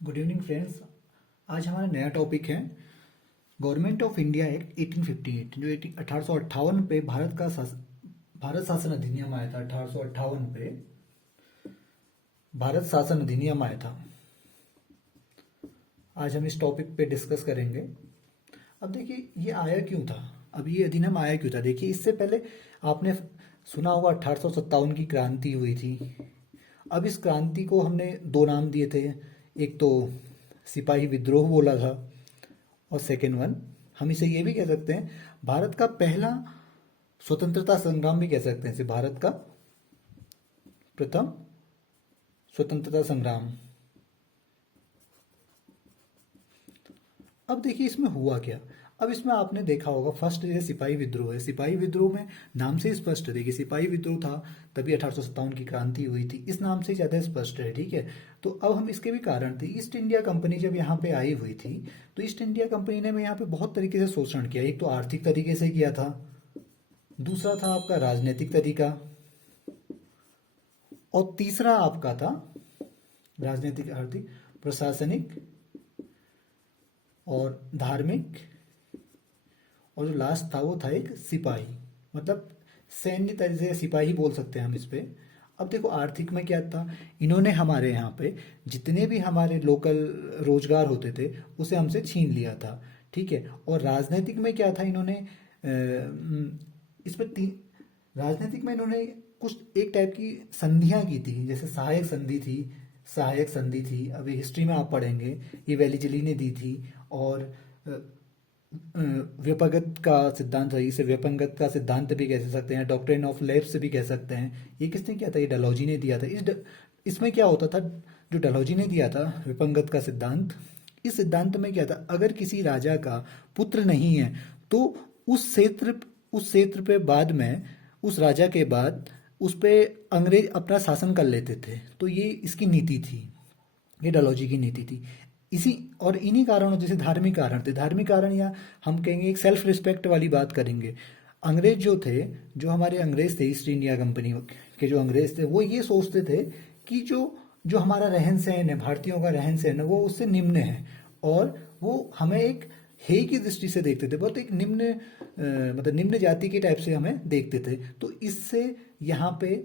Good evening friends. आज हमारा नया टॉपिक है गवर्नमेंट ऑफ इंडिया एक्ट 1858 जो 1858 पे भारत शासन अधिनियम आया था। 1858 पे भारत शासन अधिनियम आया था। आज हम इस टॉपिक पे डिस्कस करेंगे। अब देखिए ये आया क्यों था, अब ये अधिनियम आया क्यों था। देखिए इससे पहले आपने सुना होगा 1857 की क्रांति हुई थी। अब इस क्रांति को हमने दो नाम दिए थे, एक तो सिपाही विद्रोह बोला था और सेकेंड वन हम इसे ये भी कह सकते हैं भारत का पहला स्वतंत्रता संग्राम भी कह सकते हैं इसे, भारत का प्रथम स्वतंत्रता संग्राम। अब देखिए इसमें हुआ क्या। अब इसमें आपने देखा होगा फर्स्ट ये सिपाही विद्रोह है। सिपाही विद्रोह में नाम से ही स्पष्ट है, देखिए सिपाही विद्रोह था तभी 1857 की क्रांति हुई थी, इस नाम से ज़्यादा स्पष्ट है। ठीक है, तो अब हम इसके भी कारण थे। ईस्ट इंडिया कंपनी जब यहाँ पे आई हुई थी तो ईस्ट इंडिया कंपनी ने यहाँ पे बहुत तरीके से शोषण किया। एक तो आर्थिक तरीके से किया था, दूसरा था आपका राजनीतिक तरीका, और तीसरा आपका था राजनीतिक, आर्थिक, प्रशासनिक और धार्मिक, और जो लास्ट था वो था एक सिपाही, मतलब सैन्य तरह से सिपाही बोल सकते हैं हम इस पे। अब देखो आर्थिक में क्या था, इन्होंने हमारे यहाँ पे जितने भी हमारे लोकल रोजगार होते थे उसे हमसे छीन लिया था। ठीक है, और राजनीतिक में क्या था, इन्होंने इसमें तीन, राजनीतिक में इन्होंने कुछ एक टाइप की संधियां की थी, जैसे सहायक संधि थी, सहायक संधि थी, अभी हिस्ट्री में आप पढ़ेंगे, ये वेलीजली ने दी थी। और व्यपगत का सिद्धांत है, इसे व्यपंगत का सिद्धांत भी कह सकते हैं, डॉक्ट्रिन ऑफ लैप्स भी कह सकते हैं। ये किसने किया था, ये डलहौजी ने दिया था। इसमें क्या होता था, जो डलहौजी ने दिया था व्यपंगत का सिद्धांत, इस सिद्धांत में क्या था, अगर किसी राजा का पुत्र नहीं है तो उस क्षेत्र पे बाद में, उस राजा के बाद उस पे अंग्रेज अपना शासन कर लेते थे। तो ये इसकी नीति थी, ये डलहौजी की नीति थी। इसी और इन्हीं कारणों, जैसे धार्मिक कारण थे, धार्मिक कारण या हम कहेंगे एक सेल्फ रिस्पेक्ट वाली बात करेंगे। अंग्रेज जो थे, जो हमारे अंग्रेज थे, ईस्ट इंडिया कंपनी के जो अंग्रेज थे, वो ये सोचते थे कि जो जो हमारा रहन सहन है, भारतीयों का रहन सहन है, वो उससे निम्न है, और वो हमें एक हेय की दृष्टि से देखते थे, बहुत एक निम्न मतलब निम्न जाति के टाइप से हमें देखते थे। तो इससे यहाँ पे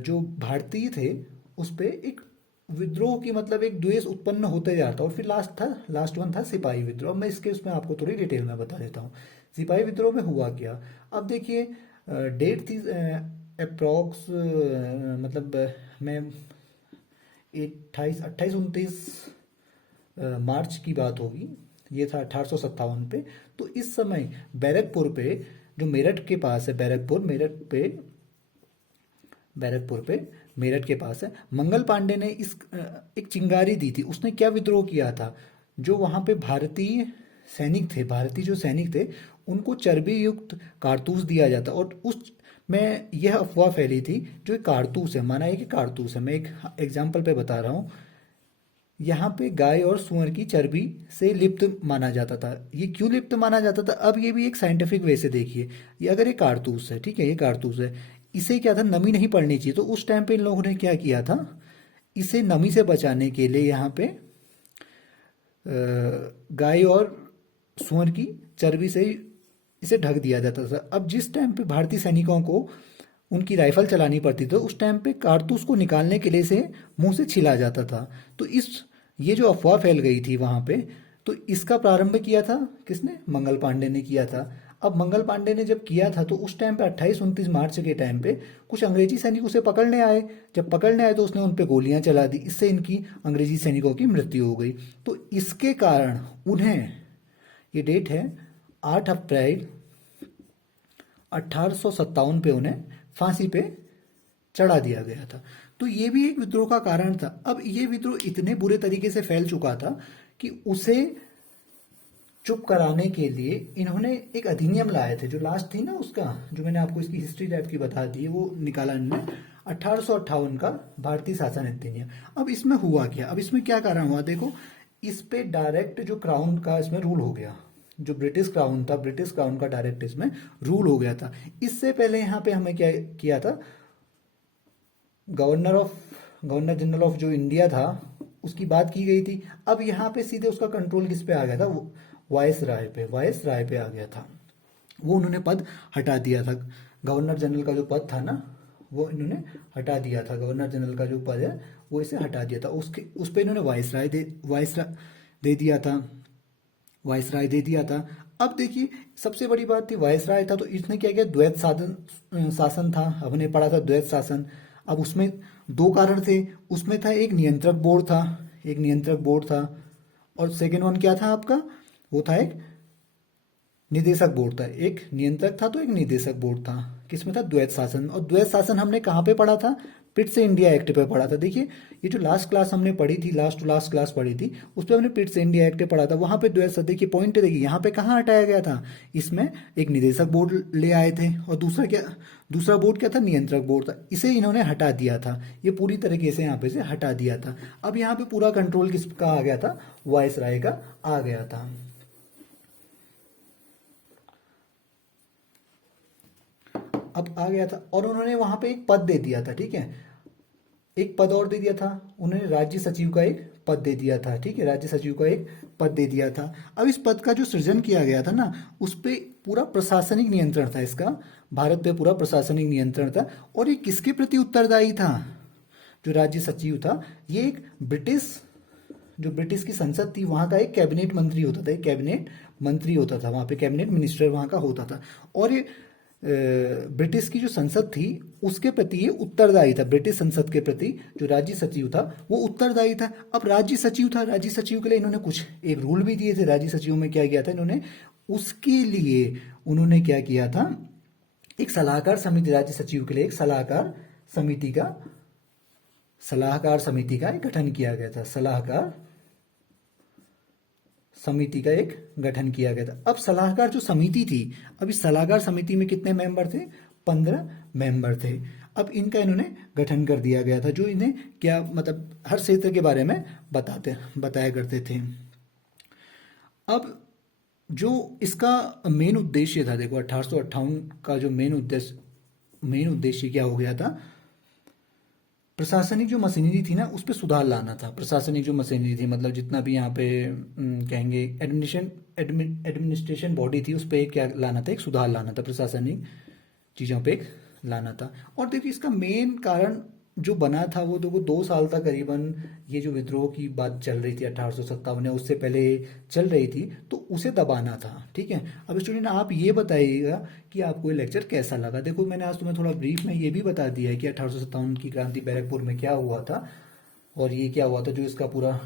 जो भारतीय थे उस पे एक विद्रोह की, मतलब एक द्वेष उत्पन्न होते जाता। और फिर लास्ट वन था सिपाही विद्रोह। मैं इसके उसमें आपको थोड़ी डिटेल में बता देता हूँ सिपाही विद्रोह में हुआ क्या। अब देखिए डेट थी अप्रॉक्स, मतलब मैं 28-29 मार्च की बात होगी, ये था 1857 पे। तो इस समय बैरकपुर पे, जो मेरठ के पास है, बैरकपुर पे मेरठ के पास है, मंगल पांडे ने एक चिंगारी दी थी। उसने क्या विद्रोह किया था, जो वहाँ पे भारतीय जो सैनिक थे उनको चर्बी युक्त कारतूस दिया जाता, और उस में यह अफवाह फैली थी जो एक कारतूस है, माना है कि कारतूस है। मैं एक एग्जाम्पल पे बता रहा हूँ, यहाँ पे गाय और सुअर की चर्बी से लिप्त माना जाता था। ये क्यों लिप्त माना जाता था, अब ये भी एक साइंटिफिक वे से देखिए। ये अगर ये कारतूस है, ठीक है, ये कारतूस है, इसे क्या था, नमी नहीं पड़नी चाहिए। तो उस टाइम पे इन लोगों ने क्या किया था, इसे नमी से बचाने के लिए यहाँ पे गाय और सुअर की चर्बी से इसे ढक दिया जाता था। अब जिस टाइम पे भारतीय सैनिकों को उनकी राइफल चलानी पड़ती थी, उस टाइम पे कारतूस को निकालने के लिए इसे मुंह से छिला जाता था। तो ये जो अफवाह फैल गई थी वहां पे, तो इसका प्रारंभ किया था किसने, मंगल पांडे ने किया था। अब मंगल पांडे ने जब किया था तो उस टाइम पे 28-29 मार्च के टाइम पे कुछ अंग्रेजी सैनिक उसे पकड़ने आए। जब पकड़ने आए तो उसने उन पे गोलियां चला दी, इससे इनकी अंग्रेजी सैनिकों की मृत्यु हो गई। तो इसके कारण उन्हें, ये डेट है 8 अप्रैल 1857 पे, उन्हें फांसी पे चढ़ा दिया गया था। तो ये भी एक विद्रोह का कारण था। अब ये विद्रोह इतने बुरे तरीके से फैल चुका था कि उसे चुप कराने के लिए इन्होंने एक अधिनियम लाए थे। जो लास्ट थी ना उसका, जो मैंने आपको इसकी हिस्ट्री टाइप की बता दी है, वो निकाला इन्होंने 1858 का भारतीय शासन अधिनियम। अब इसमें हुआ क्या, अब इसमें क्या कारण हुआ, देखो इस पे डायरेक्ट जो क्राउन का इसमें रूल हो गया, जो ब्रिटिश क्राउन था, ब्रिटिश क्राउन का डायरेक्ट इसमें रूल हो गया था। इससे पहले यहाँ पे हमें क्या किया था, गवर्नर जनरल ऑफ जो इंडिया था उसकी बात की गई थी। अब यहाँ पे सीधे उसका कंट्रोल किस पे आ गया था, वायस राय पे, वायस राय पे आ गया था। वो उन्होंने पद हटा दिया था। गवर्नर जनरल का जो पद था ना, वो इन्होंने हटा दिया था। गवर्नर जनरल का जो पद है वो इसे हटा दिया था। उसके उस पे इन्होंने वायसराय दे दिया था, वायसराय दे दिया था। अब देखिए सबसे बड़ी बात थी, वायसराय था तो इसने क्या किया, द्वैत शासन शासन था। हमने पढ़ा था द्वैत शासन। अब उसमें दो कारण थे। उसमें था एक नियंत्रक बोर्ड था, एक नियंत्रक बोर्ड था, और सेकेंड वन क्या था आपका, वो था एक निदेशक बोर्ड था। एक नियंत्रक था तो एक निदेशक बोर्ड था। किसमें था, द्वैत शासन। और द्वैत शासन हमने कहाँ पे पढ़ा था, पिट्स इंडिया एक्ट पे पढ़ा था। देखिए ये जो लास्ट क्लास हमने पढ़ी थी, लास्ट टू लास्ट क्लास पढ़ी थी, उस पे हमने पिट्स इंडिया एक्ट पे पढ़ा था। वहां पे द्वैत, देखिए पॉइंट देखिए यहाँ पे कहाँ हटाया गया था, इसमें एक निदेशक बोर्ड ले आए थे, और दूसरा क्या, दूसरा बोर्ड क्या था, नियंत्रक बोर्ड था। इसे इन्होंने हटा दिया था, ये पूरी तरीके से यहाँ पे से हटा दिया था। अब यहाँ पे पूरा कंट्रोल किसका आ गया था, वायसराय का आ गया था। अब आ गया था, और उन्होंने वहां पे एक पद दे दिया था, ठीक है, एक पद और दे दिया था उन्होंने, राज्य सचिव का एक पद दे दिया था, ठीक है, राज्य सचिव का एक पद दे दिया था। अब इस पद का जो सृजन किया गया था ना, उस पे पूरा प्रशासनिक नियंत्रण था इसका, भारत पे पूरा प्रशासनिक नियंत्रण था। और ये किसके प्रति उत्तरदायी था, जो राज्य सचिव था, ये एक ब्रिटिश, जो ब्रिटिश की संसद थी वहां का एक कैबिनेट मंत्री होता था, एक कैबिनेट मंत्री होता था वहां पे, कैबिनेट मिनिस्टर वहां का होता था। और ये ब्रिटिश की जो संसद थी उसके प्रति ये उत्तरदायी था, ब्रिटिश संसद के प्रति जो राज्य सचिव था वो उत्तरदायी था। अब राज्य सचिव था, राज्य सचिव के लिए इन्होंने कुछ एक रूल भी दिए थे। राज्य सचिव में क्या किया था इन्होंने, उसके लिए उन्होंने क्या किया था, एक सलाहकार समिति, राज्य सचिव के लिए एक सलाहकार समिति का एक गठन किया गया था, सलाहकार समिति का एक गठन किया गया था। अब सलाहकार जो समिति थी, अब इस सलाहकार समिति में कितने मेंबर थे, 15 मेंबर थे। अब इनका इन्होंने गठन कर दिया गया था, जो इन्हें क्या मतलब हर क्षेत्र के बारे में बताया करते थे। अब जो इसका मेन उद्देश्य था, देखो 1858 का जो मेन उद्देश्य क्या हो गया था, प्रशासनिक जो मशीनरी थी ना उस पर सुधार लाना था। प्रशासनिक जो मशीनरी थी मतलब जितना भी यहाँ पे कहेंगे एडमिनिस्ट्रेशन बॉडी थी, उस पर क्या लाना था, एक सुधार लाना था, प्रशासनिक चीज़ों पे एक लाना था। और देखिए इसका मेन कारण जो बना था वो देखो 2 साल तक करीबन ये जो विद्रोह की बात चल रही थी 1857 उससे पहले चल रही थी, तो उसे दबाना था, ठीक है। अब स्टूडेंट आप ये बताइएगा कि आपको ये लेक्चर कैसा लगा। देखो मैंने आज तुम्हें थोड़ा ब्रीफ में ये भी बता दिया है कि 1857 की क्रांति बैरकपुर में क्या हुआ था, और ये क्या हुआ था, जो इसका पूरा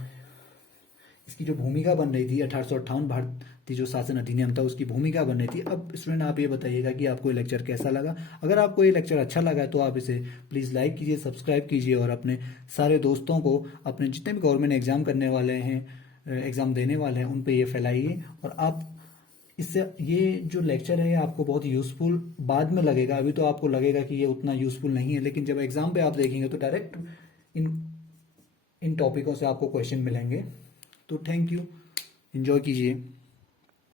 इसकी जो भूमिका बन रही थी 1858 भारतीय जो शासन अधिनियम था उसकी भूमिका बन रही थी। अब स्टूडेंट आप ये बताइएगा कि आपको ये लेक्चर कैसा लगा। अगर आपको ये लेक्चर अच्छा लगा तो आप इसे प्लीज़ लाइक कीजिए, सब्सक्राइब कीजिए, और अपने सारे दोस्तों को, अपने जितने भी गवर्नमेंट एग्जाम करने वाले हैं, एग्ज़ाम देने वाले हैं, उन पर ये फैलाइए। और आप इससे ये जो लेक्चर है आपको बहुत यूज़फुल बाद में लगेगा, अभी तो आपको लगेगा कि ये उतना यूज़फुल नहीं है, लेकिन जब एग्ज़ाम पे आप देखेंगे तो डायरेक्ट इन इन टॉपिकों से आपको क्वेश्चन मिलेंगे। तो थैंक यू, एंजॉय कीजिए।